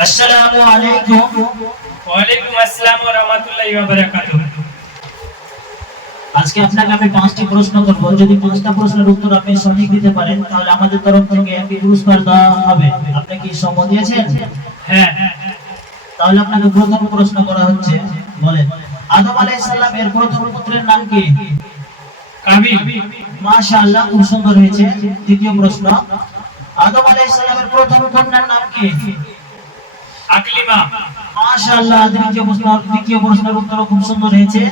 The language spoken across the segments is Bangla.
আসসালামু আলাইকুম। ওয়ালাইকুম আসসালাম ওয়া রাহমাতুল্লাহি ওয়া বারাকাতুহু। আজকে আপনাকে আমি 5টি প্রশ্ন করব। যদি 5টা প্রশ্নের উত্তর আপনি সঠিক দিতে পারেন তাহলে আমাদের তরফ থেকে একটি পুরস্কার দেওয়া হবে। আপনি কি সম্মতি আছেন? হ্যাঁ। তাহলে আপনাকে প্রথম প্রশ্ন করা হচ্ছে, বলেন আদম আলাইহিস সালাম এর প্রথম পুত্রের নাম কি? কাবিল। মাশাআল্লাহ, খুব সুন্দর হয়েছে। দ্বিতীয় প্রশ্ন, আদম আলাইহিস সালামের প্রথম কন্যার নাম কি? আকলিমা। মাশাআল্লাহ, দ্বিতীয় প্রশ্নের উত্তর খুব সুন্দর হয়েছে।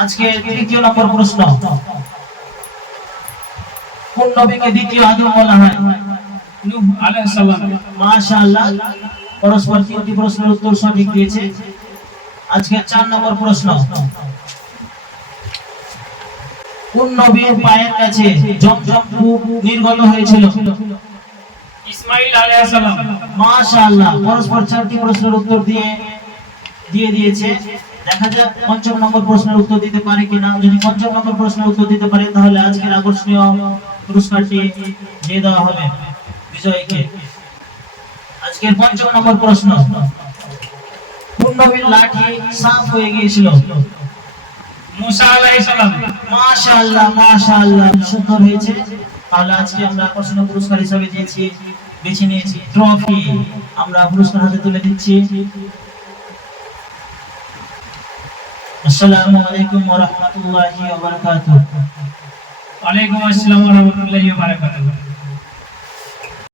আজকে তৃতীয় নম্বর প্রশ্ন, কোন নবীকে দ্বিতীয় আদম বলা হয়? নূহ আলাইহিস সালাম। মাশাআল্লাহ, পরস্পর তিনটি প্রশ্নের উত্তর সঠিক দিয়েছে। আজকে 4 নম্বর প্রশ্ন, কোন নবীর পায়ের কাছে জমজম কূপ নির্গত হয়েছিল? ইসমাঈল আলাইহিস সালাম। মাশাআল্লাহ, পরস্পর 4টি প্রশ্নের উত্তর দিয়েছে। দেখা যাক পঞ্চম নম্বর প্রশ্নের উত্তর দিতে পারে কিনা। যদি পঞ্চম নম্বর প্রশ্নের উত্তর দিতে পারে তাহলে আজকের আকর্ষণীয় পুরস্কারটি দিয়ে দেওয়া হবে বিজয়ীকে। আজকের পঞ্চম নম্বর প্রশ্ন, কোন নবীর লাঠি সাফ হয়ে গিয়েছিল? মুসা আলাইহিস সালাম। মাশাআল্লাহ, মাশাআল্লাহ, সুন্দর হয়েছে। তাহলে আজকে আমরা আকর্ষণীয় পুরস্কার হিসেবে বেছে নিয়েছি ট্রফি। আমরা পুরস্কার হাতে তুলে দিচ্ছি। আসসালামু আলাইকুম ওয়া রাহমাতুল্লাহি ওয়া বারাকাতুহু। ওয়ালাইকুম আসসালাম ওয়া রাহমাতুল্লাহি ওয়া বারাকাতুহু।